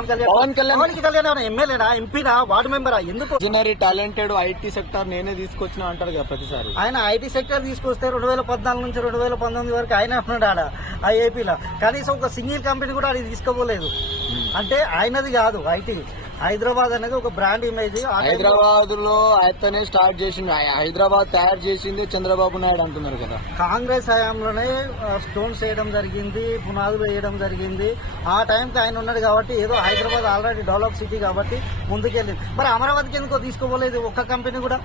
పవన్ కళ్యాణ్ పవన్ కళ్యాణ్ ఎమ్మెల్యేనా ఎంపీనా వార్డు మెంబరా? ఎందుకు? ఇంజనీర్ టాలెంటెడ్ ఐటీ సెక్టర్ నేనే తీసుకొచ్చిన అంటారు కదా ప్రతిసారి. ఆయన ఐటీ సెక్టర్ తీసుకొస్తే రెండు వేల పద్నాలుగు నుంచి రెండు వేల పంతొమ్మిది వరకు ఆయన ఉన్నాడు ఆడ ఆ ఏపీలో కనీసం ఒక సింగిల్ కంపెనీ కూడా అది తీసుకోపోలేదు అంటే ఆయనది కాదు ఐటీ హైదరాబాద్ అనేది ఒక బ్రాండ్ ఇమేజ్. హైదరాబాద్లో అయితేనే స్టార్ట్ చేసింది హైదరాబాద్ తయారు చేసింది చంద్రబాబు నాయుడు అంటున్నారు కదా. కాంగ్రెస్ హయాంలోనే స్టోన్స్ వేయడం జరిగింది పునాదులు వేయడం జరిగింది. ఆ టైంకి ఆయన ఉన్నాడు కాబట్టి ఏదో హైదరాబాద్ ఆల్రెడీ డెవలప్ సిటీ కాబట్టి ముందుకెళ్ళింది మరి అమరావతికి ఎందుకో తీసుకోపోలేదు ఒక్క కంపెనీ కూడా?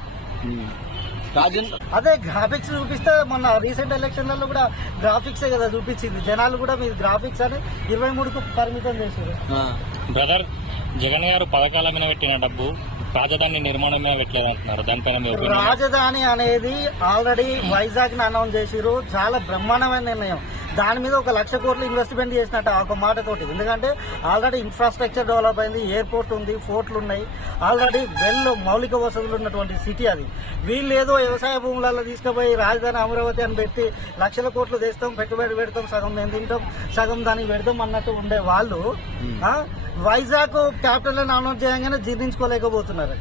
అదే గ్రాఫిక్స్ చూపిస్తే మొన్న రీసెంట్ ఎలక్షన్లలో కూడా గ్రాఫిక్సే కదా చూపించింది. జనాలు కూడా మీరు గ్రాఫిక్స్ అని ఇరవై మూడుకు పరిమితం చేశారు. ఆ. బ్రదర్ జగన్ గారు పథకాల మీద పెట్టిన డబ్బు రాజధాని నిర్మాణం మీద పెట్టలేదు అంటున్నారు దానిపైన రాజధాని అనేది ఆల్రెడీ వైజాగ్ని అనౌన్స్ చేసిరు చాలా బ్రహ్మాండమైన నిర్ణయం. దాని మీద ఒక లక్ష కోట్లు ఇన్వెస్ట్మెంట్ చేసినట్టు ఒక మాటతోటి. ఎందుకంటే ఆల్రెడీ ఇన్ఫ్రాస్ట్రక్చర్ డెవలప్ అయింది ఎయిర్పోర్ట్ ఉంది పోర్ట్లు ఉన్నాయి. ఆల్రెడీ వెల్ మౌలిక వసతులు ఉన్నటువంటి సిటీ అది. వీళ్ళు ఏదో వ్యవసాయ భూములలో తీసుకుపోయి రాజధాని అమరావతి అని పెట్టి లక్షల కోట్లు తెస్తాం పెట్టుబడి పెడతాం సగం మేము తింటాం సగం దానికి పెడతాం అన్నట్టు ఉండే వాళ్ళు వైజాగ్ క్యాపిటల్ అని అనౌన్స్ చేయగానే జీర్ణించుకోలేకపోతున్నారు.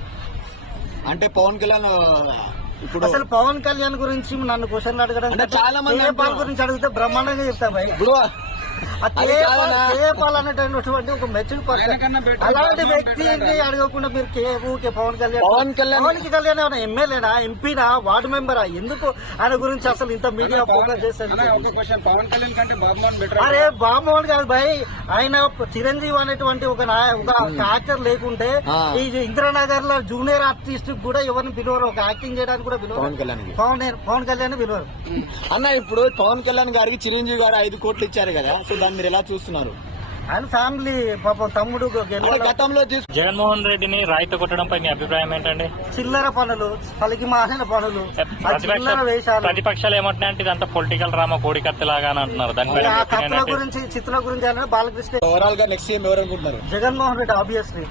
అంటే పవన్ కళ్యాణ్ ఇప్పుడు అసలు పవన్ కళ్యాణ్ గురించి నన్ను క్వశ్చన్ అడగడం చాలా మంది. గురించి అడిగితే బ్రహ్మాండంగా చెప్తా భయ్ కేపాల్ అనేటటువంటి ఒక మెచ్యూర్ పర్సన్. అలాంటి వ్యక్తిని అడగకుండా మీరు కే ఊకే పవన్ కళ్యాణ్ పవన్ కళ్యాణ్ పవన్ కళ్యాణ్ ఏమైనా ఎమ్మెల్యేనా ఎంపీనా వార్డు మెంబరా? ఎందుకు ఆయన గురించి అసలు ఇంత మీడియా ఫోకస్ బెటర్ అరే బామ్మోహన్ గారు భయ్. ఆయన చిరంజీవి అనేటువంటి ఒక ఒక యాక్టర్ లేకుంటే ఆ. ఈ ఇంద్రనగర్లో జూనియర్ ఆర్టిస్ట్ కూడా ఎవరిని పిలవరు? ఒక యాక్టింగ్ చేయడానికి కూడా పిలవరు. పవన్ కళ్యాణ్ పవన్ పవన్ కళ్యాణ్ పిలవరు. అన్న ఇప్పుడు పవన్ కళ్యాణ్ గారికి చిరంజీవి గారు ఐదు కోట్లు ఇచ్చారు కదా. దాన్ని మీరు ఎలా చూస్తున్నారు? ఆయన ఫ్యామిలీ పాపం తమ్ముడు గతంలో చూసి జగన్మోహన్ రెడ్డిని రాయితో కొట్టడంపై మీ అభిప్రాయం ఏంటండి? చిల్లర పనులు పలికి మారిన పనులు ప్రతిపక్షాలు ఏమంటున్నాయంటే ఇదంతా పొలిటికల్ డ్రామా కోడికత్తి లాగా అని అంటున్నారు గురించి చిత్తుల గురించి బాలకృష్ణ. ఓవరాల్గా నెక్స్ట్ ఎవరు అనుకుంటున్నారు? జగన్మోహన్ రెడ్డి ఆబ్వియస్లీ